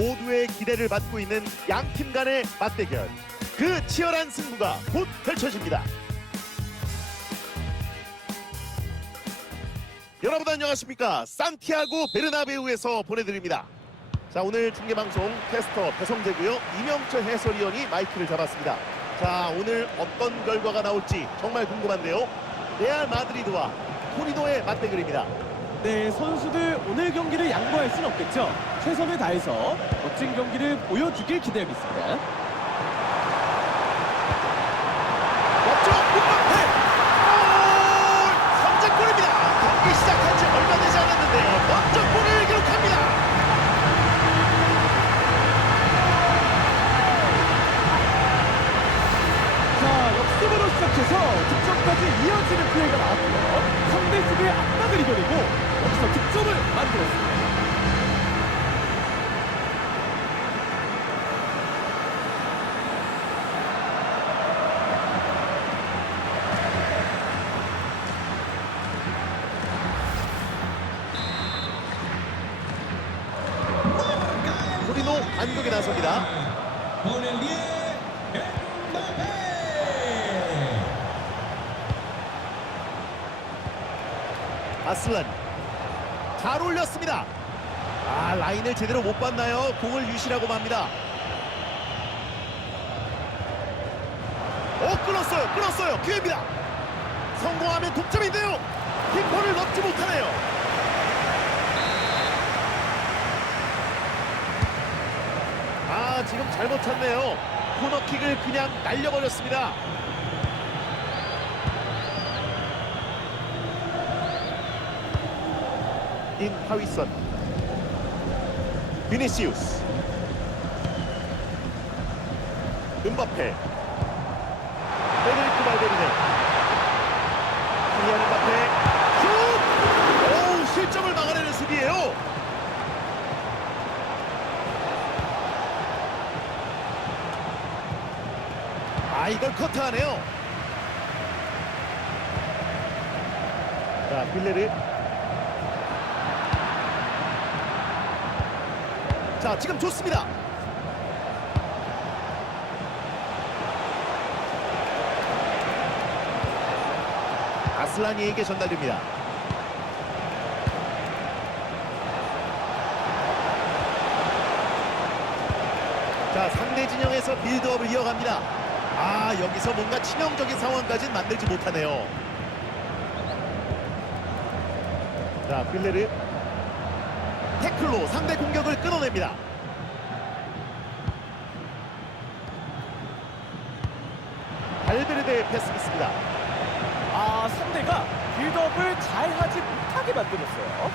모두의 기대를 받고 있는 양 팀 간의 맞대결. 그 치열한 승부가 곧 펼쳐집니다. 여러분 안녕하십니까? 산티아고 베르나베우에서 보내드립니다. 자 오늘 중계방송 캐스터 배성재고요. 이명철 해설위원이 마이크를 잡았습니다. 자 오늘 어떤 결과가 나올지 정말 궁금한데요. 레알 마드리드와 토리노의 맞대결입니다. 네, 선수들 오늘 경기를 양보할 순 없겠죠. 최선을 다해서 멋진 경기를 보여주길 기대하겠습니다. 옆쪽 공격패 골! 선제골입니다. 경기 시작한 지 얼마 되지 않았는데 먼저 골을 기록합니다. 자, 역습으로 시작해서 득점까지 이어지는 플레이가 나왔고요. 상대 수비의 압박을 이겨내고 여기서 득점을 만들었습니다. 토리노 반격에 나섭니다. 아슬란 잘 올렸습니다. 아 라인을 제대로 못 봤나요? 공을 유시라고 맙니다. 어 끊었어요, 끊었어요. 기회입니다. 성공하면 독점인데요. 키퍼를 넣지 못하네요. 아 지금 잘못 찼네요. 코너킥을 그냥 날려버렸습니다. 인 하위선 비니시우스 은바페 페데리코 발베르네 킬리안 은바페 슛! 오우 실점을 막아내는 수비예요 이걸 커트하네요. 자 빌레르. 자 지금 좋습니다. 아슬라니에게 전달됩니다. 자 상대 진영에서 빌드업을 이어갑니다 아 여기서 뭔가 치명적인 상황까지는 만들지 못하네요 자 빌레르 태클로 상대 공격을 끊어냅니다. 발베르데의 패스 있습니다. 아, 상대가 빌드업을 잘 하지 못하게 만들었어요.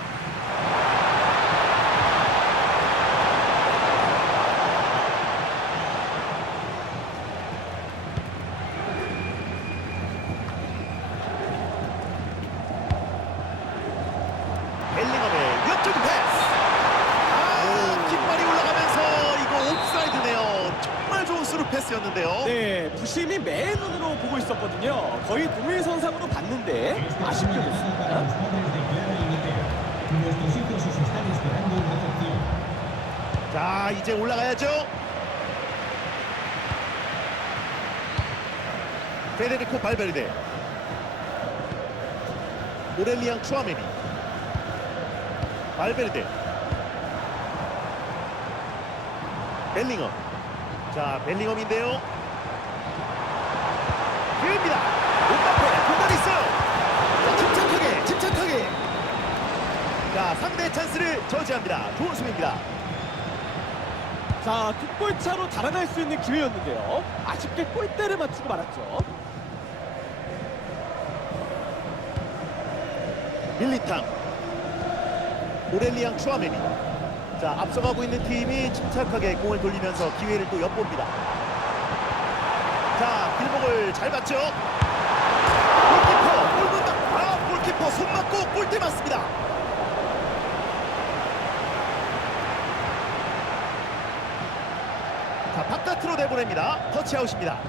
벨링엄의 옆쪽 패스. 아, 깃발이 올라가면서 이거 옵사이드네요. 정말 패스였는데요. 네, 부심이 맨 눈으로 보고 있었거든요. 거의 동일선상으로 봤는데 아쉽게 recepción. 자, 이제 올라가야죠. 페데리코 발베르데. 오렐리앙 추아메니. 발베르데. 벨링엄. 자, 벨링엄인데요. 기회입니다. 오빠페 공간 있어요. 자, 침착하게, 침착하게. 자, 상대 찬스를 저지합니다. 좋은 수비입니다. 자, 득골 차로 달아날 수 있는 기회였는데요. 아쉽게 골대를 맞추고 말았죠. 밀리탕 오렐리앙 추아메니 자 앞서가고 있는 팀이 침착하게 공을 돌리면서 기회를 또 엿봅니다. 자 길목을 잘 봤죠? 골키퍼 골문다 아 골키퍼 손 맞고 골대 맞습니다. 자 바깥으로 내보냅니다. 터치아웃입니다.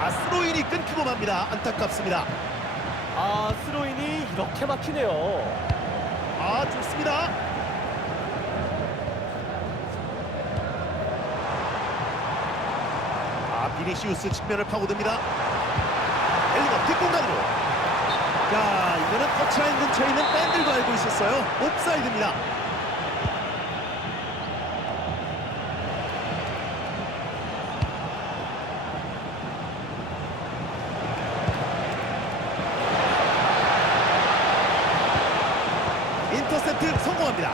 아 스로인이 끊기고 맙니다. 안타깝습니다 아, 스로인이 이렇게 막히네요. 아 좋습니다. 아 비니시우스 측면을 파고듭니다. 엘리거 뒷공간으로. 자 이거는 터치라인 근처에 있는 팬들도 알고 있었어요. 옵사이드입니다. 인터셉트 성공합니다.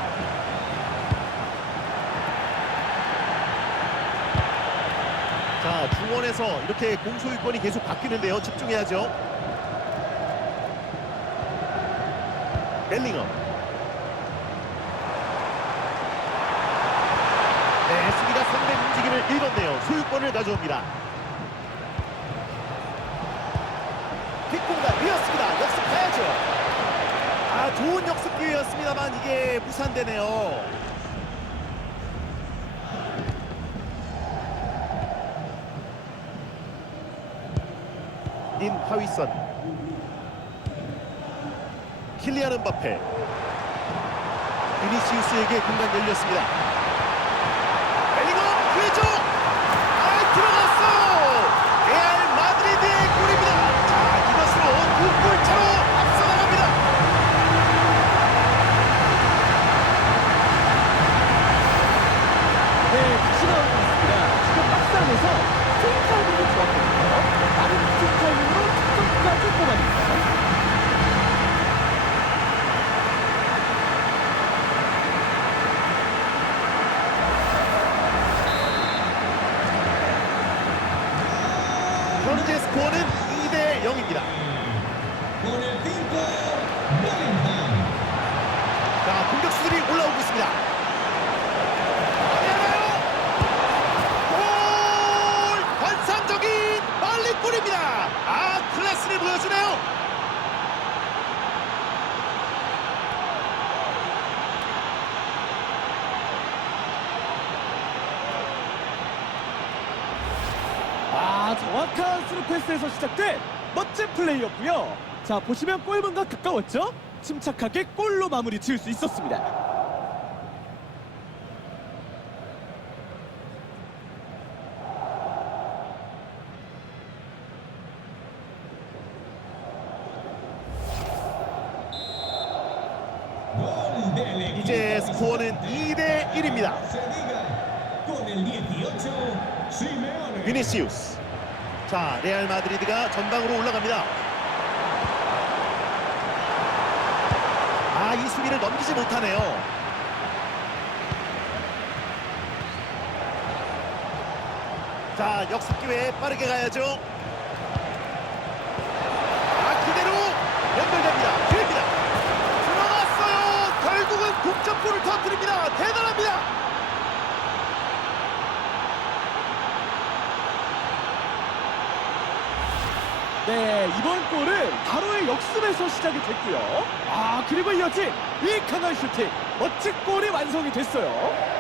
자 중원에서 이렇게 공 소유권이 계속 바뀌는데요. 집중해야죠. 벨링엄. 네, 수비가 상대 움직임을 읽었네요. 소유권을 가져옵니다. 뒷공간 이었습니다. 역습해야죠. 아 좋은 역습 기회였습니다만 이게 무산되네요. 인 하위선 킬리안 은바페 비니시우스에게 공간 열렸습니다. 벨링엄 기회죠. 아 들어갔어요. 레알 마드리드의 골입니다. 자 이것으로 두 골 차로 앞서 나갑니다. 네, 다시 나오고 있습니다. 지금 박스 안에서 스윙 타이밍이 좋았거든요. 빠른 스윙 타이밍으로 득점까지 뽑아냅니다. 현재 스코어는 2대 0입니다. Con el 5, Bellingham. 자, 공격수들이 올라오고 있습니다. 때려요! 골! 환상적인 빨리골입니다. 아, 클래스를 보여주네요. 아, 정확한 스루 패스에서 시작된 멋진 플레이였고요. 자, 보시면 골문과 가까웠죠? 침착하게 골로 마무리 지을 수 있었습니다. 이제 스코어는 2대 1입니다. Se diga. Con el 18, Simeone. 비니시우스. 자, 레알 마드리드가 전방으로 올라갑니다. 아, 이 수비를 넘기지 못하네요. 자, 역습 기회에 빠르게 가야죠. 아, 그대로 연결됩니다. 기회입니다. 들어갔어요. 결국은 동점골을 터뜨립니다. 대단합니다. 네, 이번 골은 바로의 역습에서 시작이 됐고요. 아, 그리고 이어진 이 강한 슈팅. 멋진 골이 완성이 됐어요.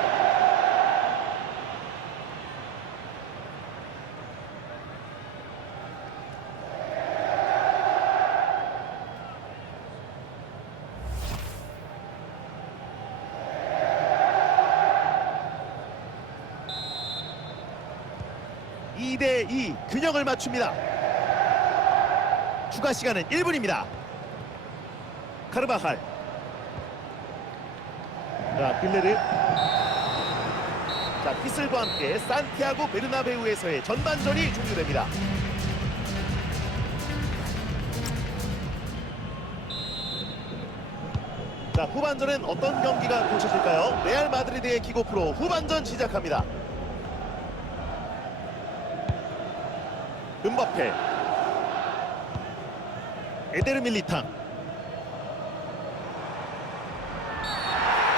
이대이 균형을 맞춥니다. 추가 시간은 1분입니다. 카르바할. 자, 빌레르. 자, 피슬과 함께 산티아고 베르나베우에서의 전반전이 종료됩니다. 자, 후반전엔 어떤 경기가 펼쳐질까요? 레알 마드리드의 기고프로 후반전 시작합니다. 은바페 에데르 밀리탕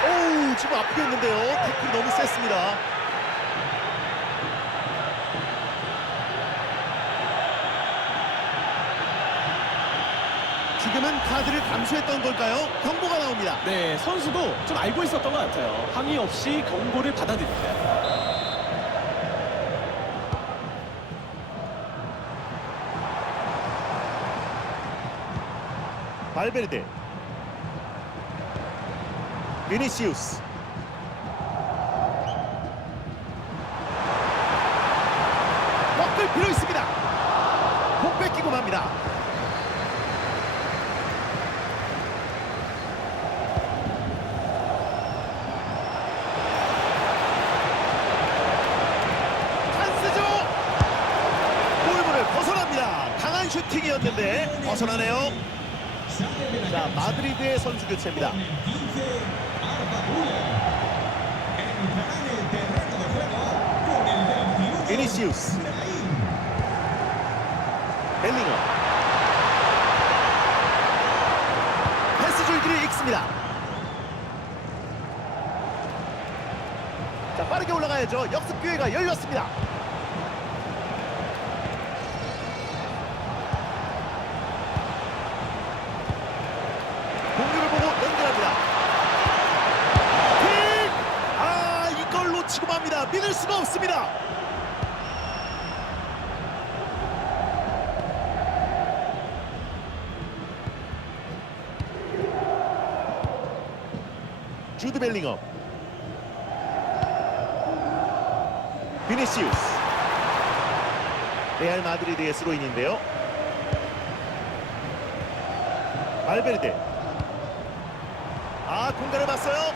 오우 지금 앞에 있는데요 태클이 너무 셌습니다 지금은 카드를 감수했던 걸까요? 경고가 나옵니다 네, 선수도 좀 알고 있었던 것 같아요. 항의 없이 경고를 받아들입니다. 발베르데. 비니시우스. 꺾을 필요 있습니다. 공 뺏기고 맙니다. 찬스죠? 골문을 벗어납니다. 강한 슈팅이었는데 벗어나네요 자 마드리드의 선수 교체입니다 Con el 15, Arda Güler. Entrará en el terreno de juego con el 21, 비니시우스. 벨링엄 패스 줄기를 읽습니다 자 빠르게 올라가야죠 역습 기회가 열렸습니다 공격을 보고 연결합니다 킥! 아 이걸 놓치고 맙니다 믿을 수가 없습니다 주드 벨링엄. 비니시우스. 레알 마드리드의 스로인인데요. 발베르데. 아 공간을 봤어요.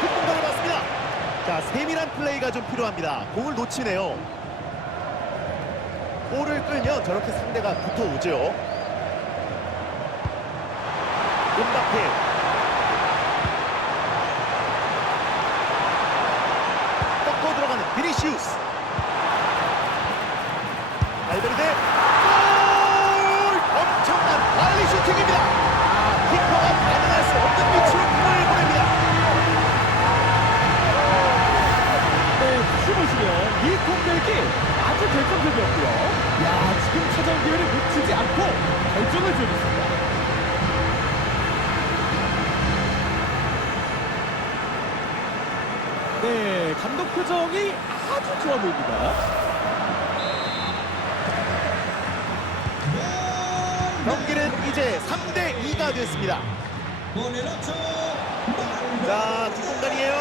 큰 공간을 봤습니다. 자 세밀한 플레이가 좀 필요합니다. 공을 놓치네요 볼을 끌면 저렇게 상대가 붙어오죠. 음바페. 꺾고 들어가는 비니시우스. 표정이 아주 좋아 보입니다. 경기는 이제 3대 2가 됐습니다. Con el 8, Van 자, 뒷공간이에요.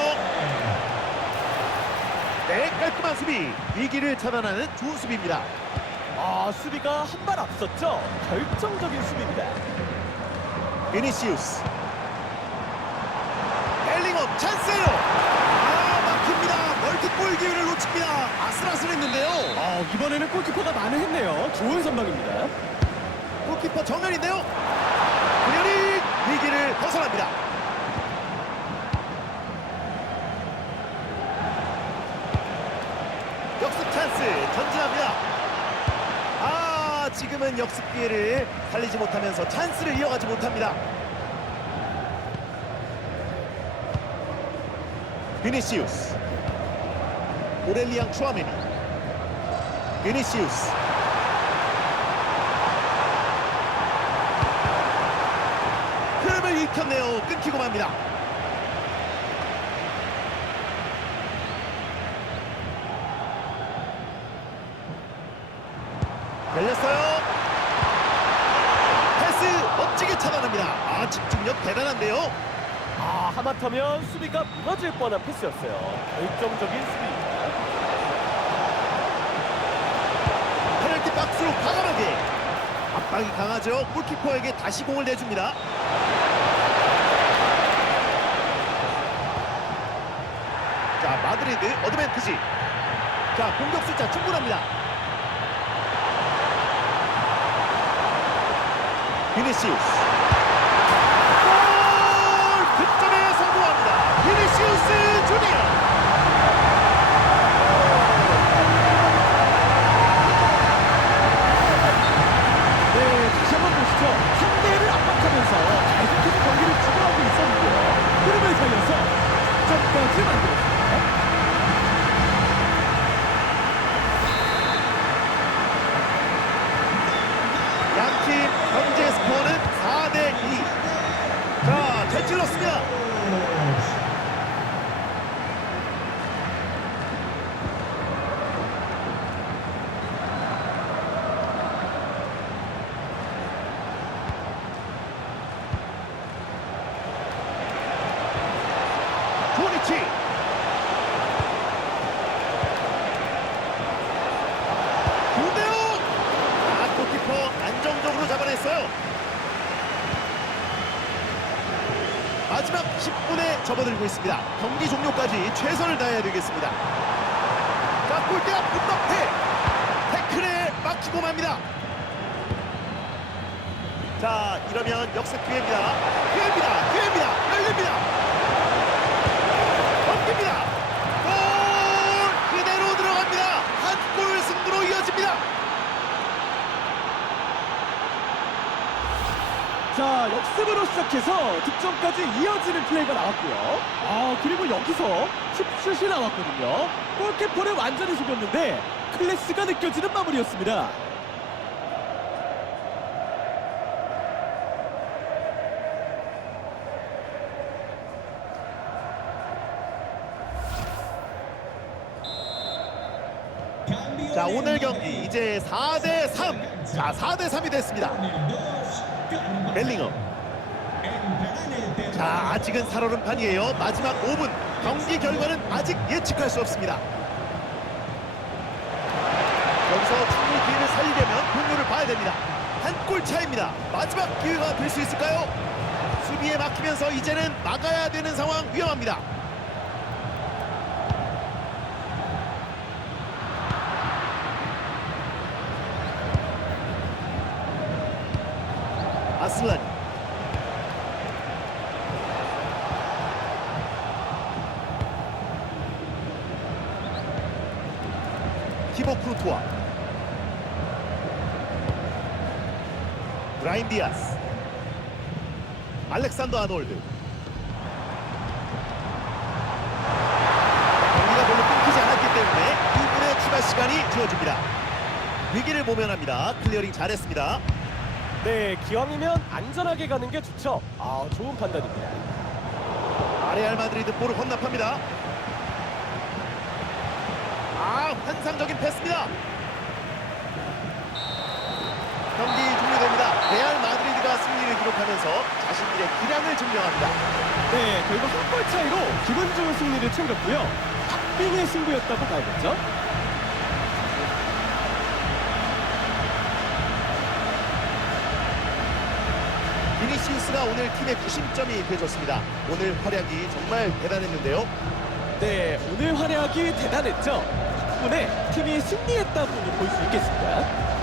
네, 깔끔한 수비. 위기를 차단하는 좋은 수비입니다. 아, 수비가 한 발 앞섰죠? 결정적인 수비입니다. 비니시우스. 벨링엄 찬스예요. 멀티골 기회를 놓칩니다. 아슬아슬했는데요. 아, 이번에는 골키퍼가 만회했네요. 좋은 선방입니다. 골키퍼 정면인데요. 그녀리 위기를 벗어납니다. 역습 찬스 전진합니다. 아 지금은 역습 기회를 살리지 못하면서 찬스를 이어가지 못합니다. 비니시우스 오렐리앙 추아메니 비니시우스 흐름을 읽혔네요. 끊기고 맙니다. 열렸어요. 패스 멋지게 차단합니다. 아 집중력 대단한데요. 아, 하마터면 수비가 무너질 뻔한 패스였어요. 결정적인 수비입니다. 페널티 박스로 과감하게 압박이 강하죠. 골키퍼에게 다시 공을 내줍니다. 자 마드리드 어드밴티지. 자 공격 숫자 충분합니다. 비니시우스. 득점까지 만들었습니다. 양팀 현재 스코어는 4대 2. 자, 잘 찔렀습니다. 10분에 접어들고 있습니다. 경기 종료까지 최선을 다해야 되겠습니다. 자, 골대 앞 문덕태 태클에 막히고 맙니다. 자, 이러면 역습 기회입니다. 기회입니다. 기회입니다. 넘깁니다. 골 그대로 들어갑니다. 한 골 승부로 이어집니다. 자, 역습으로 시작해서 득점까지 이어지는 플레이가 나왔고요. 아, 그리고 여기서 칩슛이 나왔거든요. 골키퍼를 완전히 속였는데 클래스가 느껴지는 마무리였습니다. 자 오늘. 경기 이제 4대 3. 자 4대 3이 됐습니다. 벨링엄. 자 아직은 살얼음판이에요. 마지막 5분 경기 결과는 아직 예측할 수 없습니다. 여기서 충분히 기회를 살리려면 동료를 봐야 됩니다. 한 골 차입니다. 마지막 기회가 될 수 있을까요? 수비에 막히면서 이제는 막아야 되는 상황 위험합니다. 아슬란 티보 크루토와 브라인 디아스. 알렉산더 아놀드. 경기가 별로 끊기지 않았기 때문에 2분의 추가 시간이 주어집니다. 위기를 모면합니다. 클리어링 잘했습니다. 네, 기왕이면 안전하게 가는 게 좋죠. 아, 좋은 판단입니다. 아레알 마드리드 볼을 혼납합니다. 아 환상적인 패스입니다. 경기 레알 마드리드가 승리를 기록하면서 자신들의 기량을 증명합니다 네, 결국 한 골 차이로 기분 좋은 승리를 챙겼고요. 박빙의 승부였다고 봐야겠죠. 비니시우스가 오늘 팀의 구심점이 되졌습니다. 오늘 활약이 정말 대단했는데요. 네, 오늘 활약이 대단했죠. 덕분에 팀이 승리했다고 볼 수 있겠습니다.